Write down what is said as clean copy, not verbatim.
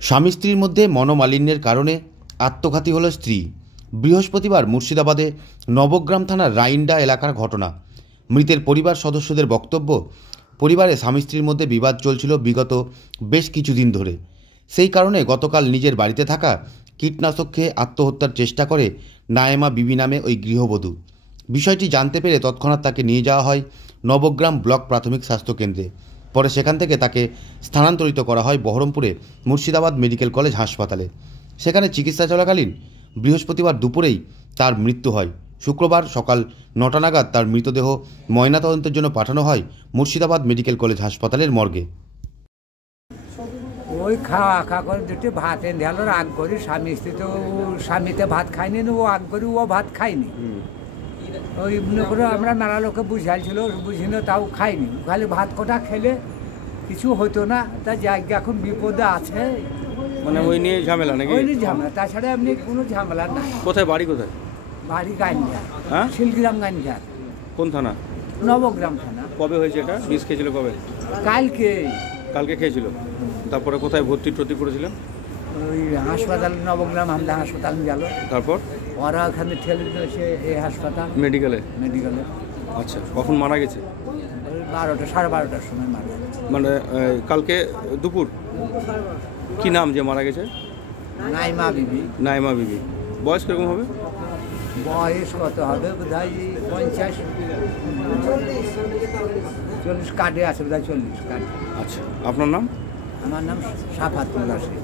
স্বামী স্ত্রীর মধ্যে মনোমালিন্যের কারণে আত্মঘাতী হল স্ত্রী। বৃহস্পতিবার মুর্শিদাবাদে নবগ্রাম থানার রাইন্ডা এলাকার ঘটনা। মৃতের পরিবার সদস্যদের বক্তব্য, পরিবারে স্বামী স্ত্রীর মধ্যে বিবাদ চলছিল বিগত বেশ কিছুদিন ধরে। সেই কারণে গতকাল নিজের বাড়িতে থাকা কীটনাশক খেয়ে আত্মহত্যার চেষ্টা করে নায়েমা বিবি নামে ওই গৃহবধূ। বিষয়টি জানতে পেরে তৎক্ষণাৎ তাকে নিয়ে যাওয়া হয় নবগ্রাম ব্লক প্রাথমিক স্বাস্থ্যকেন্দ্রে। পরে সেখান থেকে তাকে স্থানান্তরিত করা হয় বহরমপুরে মুর্শিদাবাদ মেডিকেল কলেজ হাসপাতালে। সেখানে চিকিৎসা চলাকালীন বৃহস্পতিবার দুপুরেই তার মৃত্যু হয়। শুক্রবার সকাল 9টা নাগাদ তার মৃতদেহ ময়নাতদন্তের জন্য পাঠানো হয় মুর্শিদাবাদ মেডিকেল কলেজ হাসপাতালের মর্গে। ওই খাওয়া করে দুটি ভাত এনে হলো, রাগ করি স্বামী স্ত্রী তো স্বামীতে ভাত খায়নি, ও আগ করি ও ভাত খায়নি। ওই মনে করে আমরা নানা লোকে বুঝাইছিল, বুঝিনি তাও খাইনি। খালি ভাত কটা খেলে কিছু হতো না, তা জায়গা এখন বিপদে আছে। মানে ওই নিয়ে ঝামেলা নাকি? ওই নিয়ে ঝামেলা, তাছাড়া এমনি কোনো ঝামেলা নাই। কোথায় বাড়ি? কোথায় বাড়ি? গাঞ্জার। হ্যাঁ, শিলগ্রাম গাঞ্জার। কোন থানা? নবগ্রাম থানা। কবে হয়েছে এটা? বিষ খেয়েছিল কবে? কালকে। কালকে খেয়েছিল। তারপরে কোথায় ভর্তি করেছিলেন? ওই হাসপাতাল, নবগ্রাম হামদা হাসপাতাল গেল। তারপর ওরা ওখানে ঠেলে দিয়েছে এই হাসপাতাল মেডিকেলে। আচ্ছা, কখন মারা গেছে? 12টা, 12:30টার সময় মারা গেছে। মানে কালকে দুপুর? কি নাম যে মারা গেছে? নাইমা বিবি। নাইমা বিবি। বয়স কিরকম হবে? বয়স কত হবে? বোধহয় 50, 40 কাটে আছে, বোধহয় 40 কাটে। আচ্ছা, আপনার নাম? আমার নাম সাফাতুল্লাহ শেখ।